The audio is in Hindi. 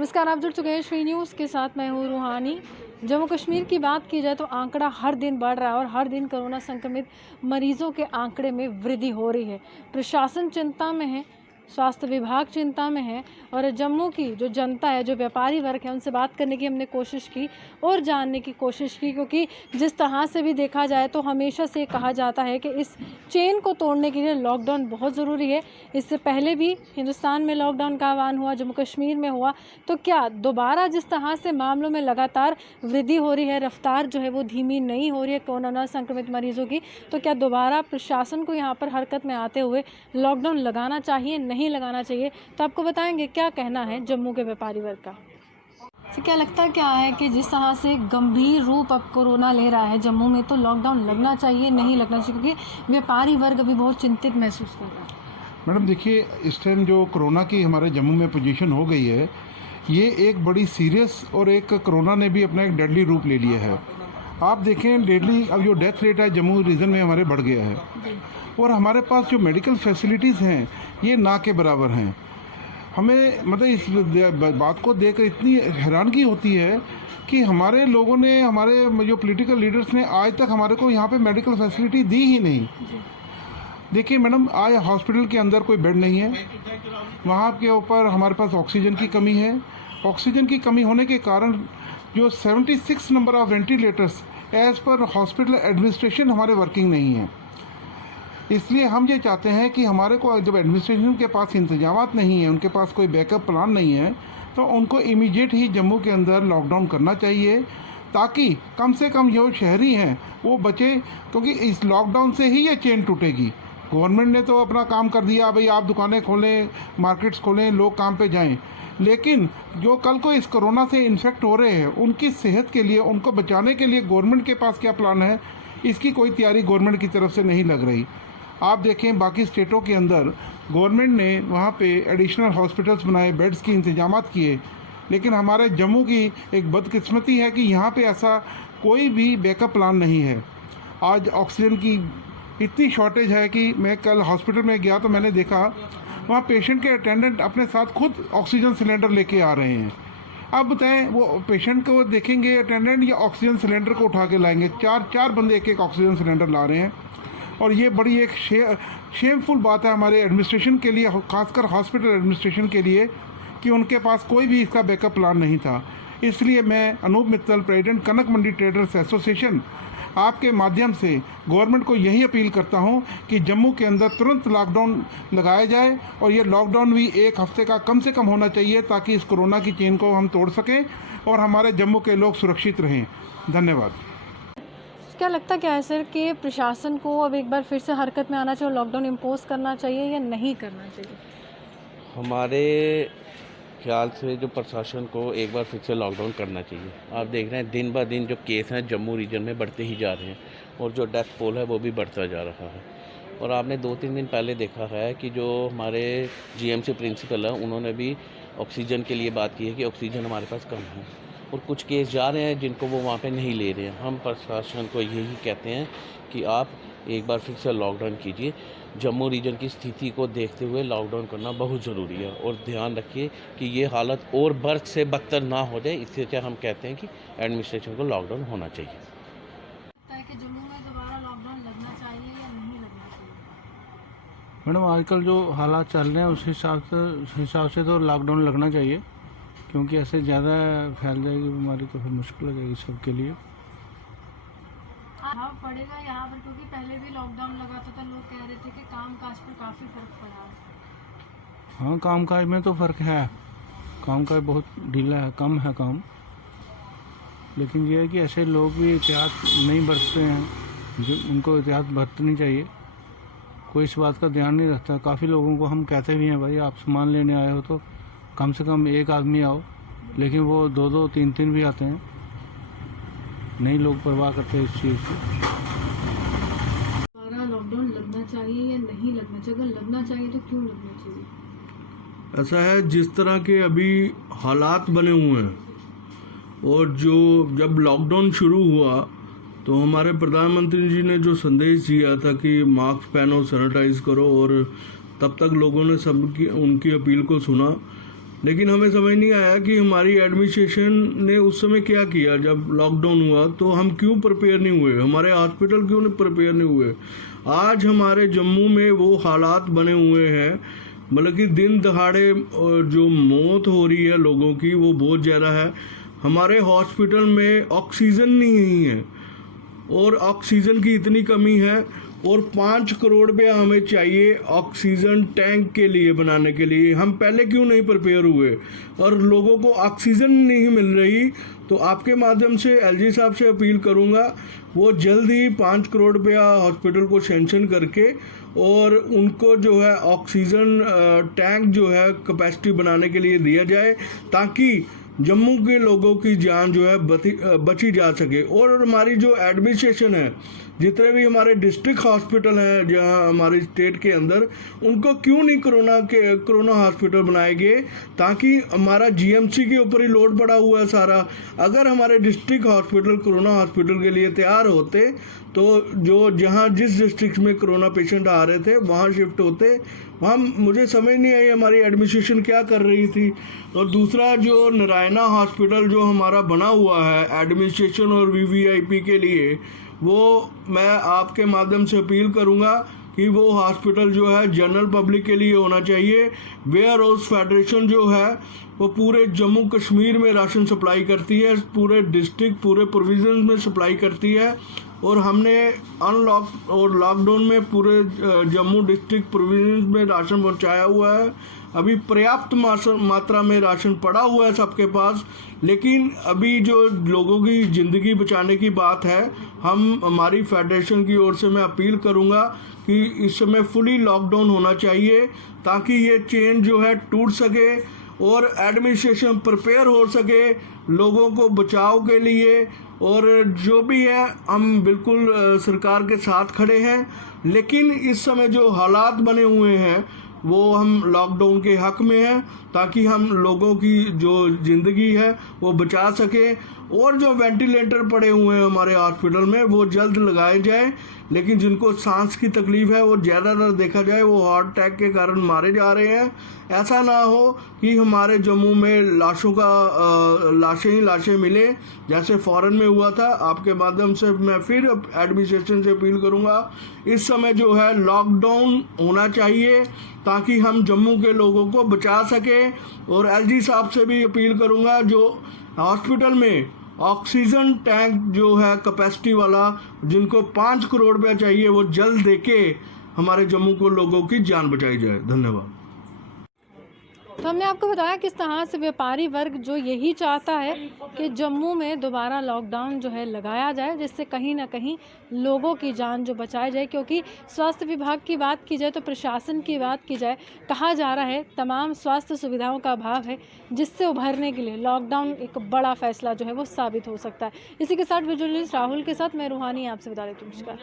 नमस्कार, आप जुड़ चुके हैं श्री न्यूज़ के साथ। मैं हूँ रूहानी। जम्मू कश्मीर की बात की जाए तो आंकड़ा हर दिन बढ़ रहा है और हर दिन कोरोना संक्रमित मरीजों के आंकड़े में वृद्धि हो रही है। प्रशासन चिंता में है, स्वास्थ्य विभाग चिंता में है और जम्मू की जो जनता है, जो व्यापारी वर्ग है, उनसे बात करने की हमने कोशिश की और जानने की कोशिश की, क्योंकि जिस तरह से भी देखा जाए तो हमेशा से कहा जाता है कि इस चेन को तोड़ने के लिए लॉकडाउन बहुत ज़रूरी है। इससे पहले भी हिंदुस्तान में लॉकडाउन का आह्वान हुआ, जम्मू कश्मीर में हुआ, तो क्या दोबारा जिस तरह से मामलों में लगातार वृद्धि हो रही है, रफ्तार जो है वो धीमी नहीं हो रही है कोरोना संक्रमित मरीजों की, तो क्या दोबारा प्रशासन को यहाँ पर हरकत में आते हुए लॉकडाउन लगाना चाहिए, नहीं लगाना चाहिए? तो आपको बताएंगे क्या कहना है जम्मू के व्यापारी वर्ग का। तो क्या लगता क्या है कि जिस तरह से गंभीर रूप अब कोरोना ले रहा है जम्मू में, तो लॉकडाउन लगना चाहिए, नहीं लगना चाहिए? क्योंकि व्यापारी वर्ग अभी बहुत चिंतित महसूस कर रहा है। मैडम देखिए, इस टाइम जो कोरोना की हमारे जम्मू में पोजीशन हो गई है, ये एक बड़ी सीरियस और एक कोरोना ने भी अपना एक डेडली रूप ले लिया है। आप देखें डेडली अब जो डेथ रेट है जम्मू रीजन में हमारे बढ़ गया है और हमारे पास जो मेडिकल फैसिलिटीज़ हैं ये ना के बराबर हैं। हमें मतलब इस बात को देखकर इतनी हैरानगी होती है कि हमारे लोगों ने, हमारे जो पॉलिटिकल लीडर्स ने आज तक हमारे को यहाँ पे मेडिकल फैसिलिटी दी ही नहीं। देखिए मैडम, आज हॉस्पिटल के अंदर कोई बेड नहीं है, वहाँ के ऊपर हमारे पास ऑक्सीजन की कमी है। ऑक्सीजन की कमी होने के कारण जो 76 number of ventilators as per hospital administration हमारे वर्किंग नहीं है। इसलिए हम ये चाहते हैं कि हमारे को जब एडमिनिस्ट्रेशन के पास इंतजामात नहीं है, उनके पास कोई बैकअप प्लान नहीं है, तो उनको इमीडिएट ही जम्मू के अंदर लॉकडाउन करना चाहिए, ताकि कम से कम जो शहरी हैं वो बचे, क्योंकि इस लॉकडाउन से ही ये चेन टूटेगी। गवर्नमेंट ने तो अपना काम कर दिया, भाई आप दुकानें खोलें, मार्केट्स खोलें, लोग काम पे जाएं, लेकिन जो कल को इस कोरोना से इन्फेक्ट हो रहे हैं उनकी सेहत के लिए, उनको बचाने के लिए गवर्नमेंट के पास क्या प्लान है, इसकी कोई तैयारी गवर्नमेंट की तरफ से नहीं लग रही। आप देखें बाकी स्टेटों के अंदर गवर्नमेंट ने वहाँ पे एडिशनल हॉस्पिटल्स बनाए, बेड्स की इंतजामात किए, लेकिन हमारे जम्मू की एक बदकिस्मती है कि यहाँ पे ऐसा कोई भी बैकअप प्लान नहीं है। आज ऑक्सीजन की इतनी शॉर्टेज है कि मैं कल हॉस्पिटल में गया तो मैंने देखा वहाँ पेशेंट के अटेंडेंट अपने साथ खुद ऑक्सीजन सिलेंडर लेके आ रहे हैं। अब बताएं, वो पेशेंट को देखेंगे अटेंडेंट या ऑक्सीजन सिलेंडर को उठा के लाएंगे? चार बंदे एक ऑक्सीजन सिलेंडर ला रहे हैं और ये बड़ी एक शेमफुल बात है हमारे एडमिनिस्ट्रेशन के लिए, खासकर हॉस्पिटल एडमिनिस्ट्रेशन के लिए, कि उनके पास कोई भी इसका बैकअप प्लान नहीं था। इसलिए मैं अनूप मित्तल, प्रेसिडेंट कनक मंडी ट्रेडर्स एसोसिएशन, आपके माध्यम से गवर्नमेंट को यही अपील करता हूं कि जम्मू के अंदर तुरंत लॉकडाउन लगाया जाए और ये लॉकडाउन भी 1 हफ्ते का कम से कम होना चाहिए, ताकि इस कोरोना की चेन को हम तोड़ सकें और हमारे जम्मू के लोग सुरक्षित रहें। धन्यवाद। क्या लगता क्या है सर कि प्रशासन को अब एक बार फिर से हरकत में आना चाहिए, लॉकडाउन इम्पोज करना चाहिए या नहीं करना चाहिए? हमारे ख्याल से जो प्रशासन को एक बार फिर से लॉकडाउन करना चाहिए। आप देख रहे हैं दिन ब दिन जो केस हैं जम्मू रीजन में बढ़ते ही जा रहे हैं और जो डेथ पोल है वो भी बढ़ता जा रहा है। और आपने 2-3 दिन पहले देखा है कि जो हमारे जीएमसी प्रिंसिपल है उन्होंने भी ऑक्सीजन के लिए बात की है कि ऑक्सीजन हमारे पास कम है और कुछ केस जा रहे हैं जिनको वो वहाँ पे नहीं ले रहे हैं। हम प्रशासन को यही कहते हैं कि आप एक बार फिर से लॉकडाउन कीजिए। जम्मू रीजन की स्थिति को देखते हुए लॉकडाउन करना बहुत ज़रूरी है और ध्यान रखिए कि ये हालत और बर्थ से बदतर ना हो जाए। इससे क्या हम कहते हैं कि एडमिनिस्ट्रेशन को लॉकडाउन होना चाहिए। कि जम्मू में दोबारा लॉकडाउन लगना चाहिए या नहीं लगना चाहिए? मैडम, आजकल जो हालात चल रहे हैं उस हिसाब से तो लॉकडाउन लगना चाहिए, क्योंकि ऐसे ज़्यादा फैल जाएगी बीमारी तो फिर मुश्किल हो जाएगी सबके लिए। हाँ पड़ेगा यहाँ पर, क्योंकि पहले भी लॉकडाउन लगा था लोग कह रहे थे कि काम काज पर काफ़ी फर्क पड़ा है। हाँ, काम काज में तो फ़र्क है, काम काज बहुत ढीला है, कम है काम, लेकिन ये है कि ऐसे लोग भी एहतियात नहीं बरतते हैं, जो उनको एहतियात बरतनी चाहिए। कोई इस बात का ध्यान नहीं रखता। काफ़ी लोगों को हम कहते भी हैं भाई आप सामान लेने आए हो तो कम से कम 1 आदमी आओ, लेकिन वो 2-2, 3-3 भी आते हैं। नहीं लोग परवाह करते इस चीज़ की। दोबारा लॉकडाउन लगना चाहिए या नहीं लगना चाहिए? अगर लगना चाहिए तो क्यों लगना चाहिए? ऐसा है, जिस तरह के अभी हालात बने हुए हैं और जो जब लॉकडाउन शुरू हुआ तो हमारे प्रधानमंत्री जी ने जो संदेश दिया था कि मास्क पहनो, सैनिटाइज करो, और तब तक लोगों ने सबकी उनकी अपील को सुना लेकिन हमें समझ नहीं आया कि हमारी एडमिनिस्ट्रेशन ने उस समय क्या किया। जब लॉकडाउन हुआ तो हम क्यों प्रिपेयर नहीं हुए, हमारे हॉस्पिटल क्यों नहीं प्रिपेयर नहीं हुए। आज हमारे जम्मू में वो हालात बने हुए हैं, मतलब कि दिन दहाड़े जो मौत हो रही है लोगों की वो बहुत ज़्यादा है। हमारे हॉस्पिटल में ऑक्सीजन नहीं है और ऑक्सीजन की इतनी कमी है, और 5 करोड़ रुपया हमें चाहिए ऑक्सीजन टैंक के लिए बनाने के लिए। हम पहले क्यों नहीं प्रिपेयर हुए, और लोगों को ऑक्सीजन नहीं मिल रही। तो आपके माध्यम से एलजी साहब से अपील करूंगा वो जल्द ही 5 करोड़ रुपया हॉस्पिटल को सैंक्शन करके और उनको जो है ऑक्सीजन टैंक जो है कैपेसिटी बनाने के लिए दिया जाए, ताकि जम्मू के लोगों की जान जो है बची जा सके। और हमारी जो एडमिनिस्ट्रेशन है, जितने भी हमारे डिस्ट्रिक्ट हॉस्पिटल हैं जहां हमारे स्टेट के अंदर, उनको क्यों नहीं कोरोना हॉस्पिटल बनाए गए, ताकि हमारा जीएमसी के ऊपर ही लोड पड़ा हुआ है सारा। अगर हमारे डिस्ट्रिक्ट हॉस्पिटल कोरोना हॉस्पिटल के लिए तैयार होते तो जो जहां जिस डिस्ट्रिक्ट में कोरोना पेशेंट आ रहे थे वहां शिफ्ट होते। मुझे समझ नहीं आई हमारी एडमिनिस्ट्रेशन क्या कर रही थी। और दूसरा जो नारायणा हॉस्पिटल जो हमारा बना हुआ है एडमिनिस्ट्रेशन और वीवीआईपी के लिए, वो मैं आपके माध्यम से अपील करूंगा कि वो हॉस्पिटल जो है जनरल पब्लिक के लिए होना चाहिए। वेयर हाउस फेडरेशन जो है वो पूरे जम्मू कश्मीर में राशन सप्लाई करती है, पूरे डिस्ट्रिक्ट पूरे प्रोविजन में सप्लाई करती है। और हमने अनलॉक और लॉकडाउन में पूरे जम्मू डिस्ट्रिक्ट प्रोविजन में राशन पहुंचाया हुआ है। अभी पर्याप्त मात्रा में राशन पड़ा हुआ है सबके पास, लेकिन अभी जो लोगों की ज़िंदगी बचाने की बात है, हमारी फेडरेशन की ओर से मैं अपील करूंगा कि इस समय फुली लॉकडाउन होना चाहिए, ताकि ये चेन जो है टूट सके और एडमिनिस्ट्रेशन प्रिपेयर हो सके लोगों को बचाव के लिए। और जो भी है हम बिल्कुल सरकार के साथ खड़े हैं, लेकिन इस समय जो हालात बने हुए हैं वो हम लॉकडाउन के हक में हैं, ताकि हम लोगों की जो ज़िंदगी है वो बचा सकें। और जो वेंटिलेटर पड़े हुए हैं हमारे हॉस्पिटल में वो जल्द लगाए जाए। लेकिन जिनको सांस की तकलीफ है वो ज़्यादातर देखा जाए वो हार्ट अटैक के कारण मारे जा रहे हैं। ऐसा ना हो कि हमारे जम्मू में लाशें ही लाशें मिले जैसे फॉरेन में हुआ था। आपके माध्यम से मैं फिर एडमिनिस्ट्रेशन से अपील करूंगा, इस समय जो है लॉकडाउन होना चाहिए ताकि हम जम्मू के लोगों को बचा सकें। और एलजी साहब से भी अपील करूंगा जो हॉस्पिटल में ऑक्सीजन टैंक जो है कैपेसिटी वाला, जिनको 5 करोड़ रुपया चाहिए, वो जल्द देके हमारे जम्मू को लोगों की जान बचाई जाए। धन्यवाद। तो हमने आपको बताया किस तरह से व्यापारी वर्ग जो यही चाहता है कि जम्मू में दोबारा लॉकडाउन जो है लगाया जाए, जिससे कहीं ना कहीं लोगों की जान जो बचाई जाए। क्योंकि स्वास्थ्य विभाग की बात की जाए तो प्रशासन की बात की जाए, कहा जा रहा है तमाम स्वास्थ्य सुविधाओं का अभाव है, जिससे उभरने के लिए लॉकडाउन एक बड़ा फैसला जो है वो साबित हो सकता है। इसी के साथ वीडियो जर्नलिस्ट राहुल के साथ मैं रूहानी आपसे बता देती हूँ। नमस्कार।